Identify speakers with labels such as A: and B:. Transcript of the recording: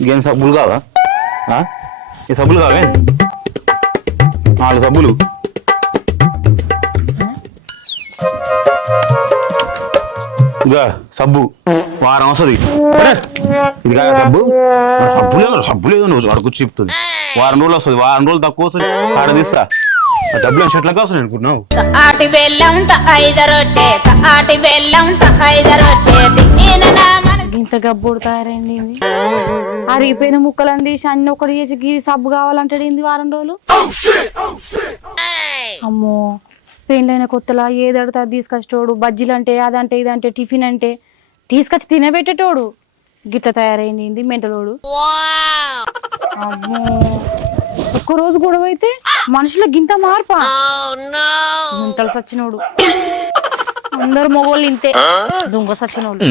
A: ఇంకేం సబ్బులు కావా? ఆ? ఈ సబ్బులు కావే నాలుగు సబ్బులు. ఇక సబ్బు. వారం వస్తుంది. ఇది కాక సబ్బు? సబ్బు లేదు సబ్బు లేదు నువ్వు అడుగు చెప్తుంది. వారం రోజులు వస్తుంది వారం రోజులు తక్కువ వస్తుంది. ఆడ తీస్తా. డబ్బులు చెట్లకు వస్తుంది అనుకుంటున్నావు?
B: ఆటి బెల్లం ఐద రొట్టె. ఆటి బెల్లం ఐద రొట్టె.
C: ఇంత గబ్బుడు తయారైంది? అరిగిపోయిన ముక్కలను తీసి అన్ని ఒకటి చేసి గీ సబ్బు కావాలంటాడు ఏంది వారం రోజులు? అమ్మో పెళ్ళైన కొత్తలా ఏది అడితే అది తీసుకొచ్చేటోడు బజ్జీలు అంటే అదంటే ఇదంటే టిఫిన్ అంటే తీసుకొచ్చి తినబెట్టేటోడు. గిట్ల తయారైంది మెంటలోడు? అమ్మో ఒక్క రోజు గొడవ అయితే మనుషుల గింత మార్పా? మెంటలు సచ్చినోడు. అందరు మొగోళ్ళు ఇంతే. దొంగ సచ్చినోళ్ళు!